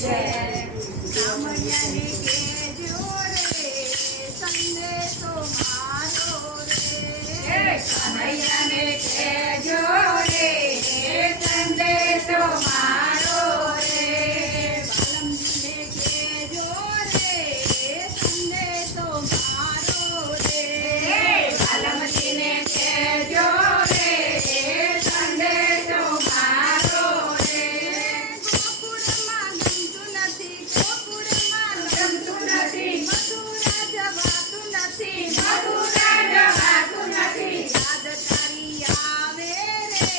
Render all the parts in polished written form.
જય. સામળિયાને કહેજો રે સંદેશો મારો રે. સામળિયાને કહેજો રે સંદેશો મારો રે. પાલમજીને કહેજો રે સંદેશો મારો રે. પાલમજીને કહેજો રે સંદેશો મારો રે. ગોકુળમાં ગમતું નથી, ગોકુળમાં ગમતું નથી, મથુરા જવાતું નથી, મથુરા જવાતું નથી. યાદ તારી આવે રે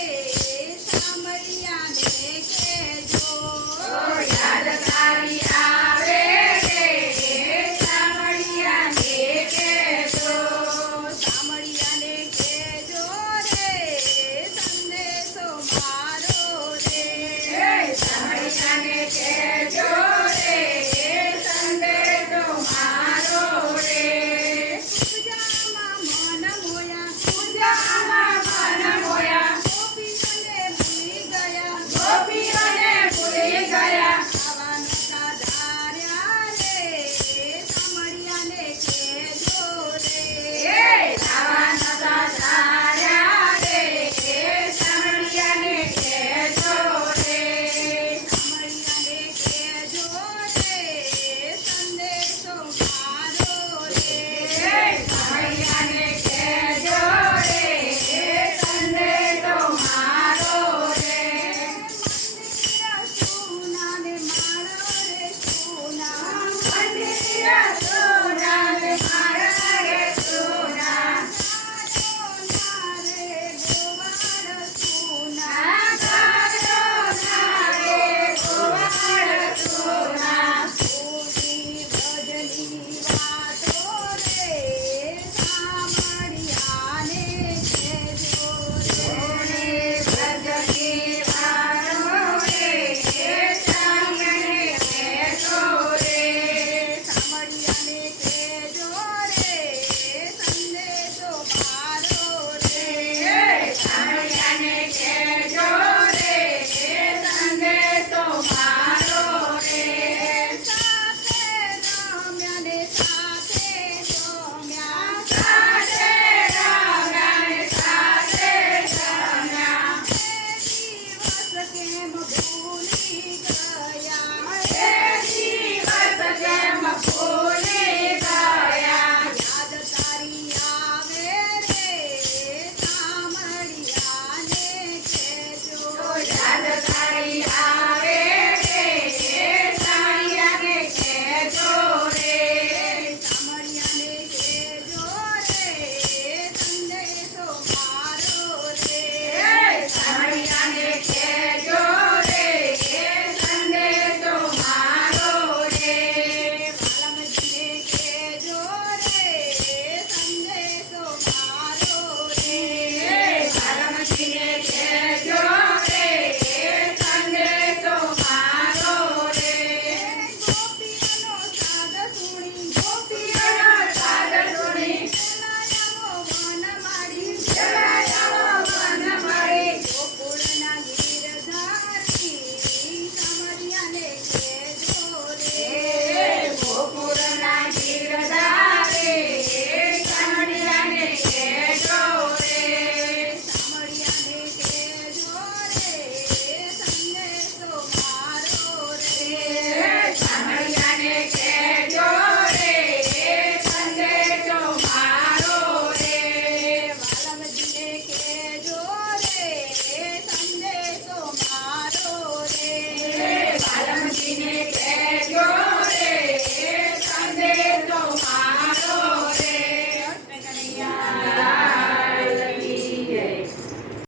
સામળિયાને કહેજો. યાદ તારી આવે રે સામળિયાને કહેજો. સામળિયાને કહેજો રે સંદેશો મારો રે. સામળિયાને કહેજો રે સંદેશો મારો રે. પૂજામાં મન મોયા, પૂજામાં મન મોયા, ગોપીઓને ભૂલી ગયા, ગોપીઓને ભૂલી ગયા. આવા નતા ધાર્યા રે સામળિયાને કહેજો રે. આવા નતા ધાર્યા રે સામળિયાને કહેજો રે. સામળિયાને કહેજો રે સંદેશો મારો રે. સામળિયાને કહેજો રે સંદેશો મારો રે. મંદિર સોના ને માળો રે સોના, મંદિર સોના ને માળા રે સોના. ના રે ગોવાળ સોના, ગારો ના રે ગોવાળ સોના. ઓની ભજની વાતો રે સામળિયાને કહેજો રે. ભજની વારો રે સામળિયાને કહેજો રે. સામળિયાને કહેજો રે સંદેશો મારો રે. સામળિયાને કહેજો રે સંદેશો મારો રે. સાથે રમ્યા ને સાથે રમ્યા, સાથે રમ્યા ને સાથે રમ્યા. દિવસ કેમ ભૂલી ગયા, એ દિવસ કેમ ભૂલી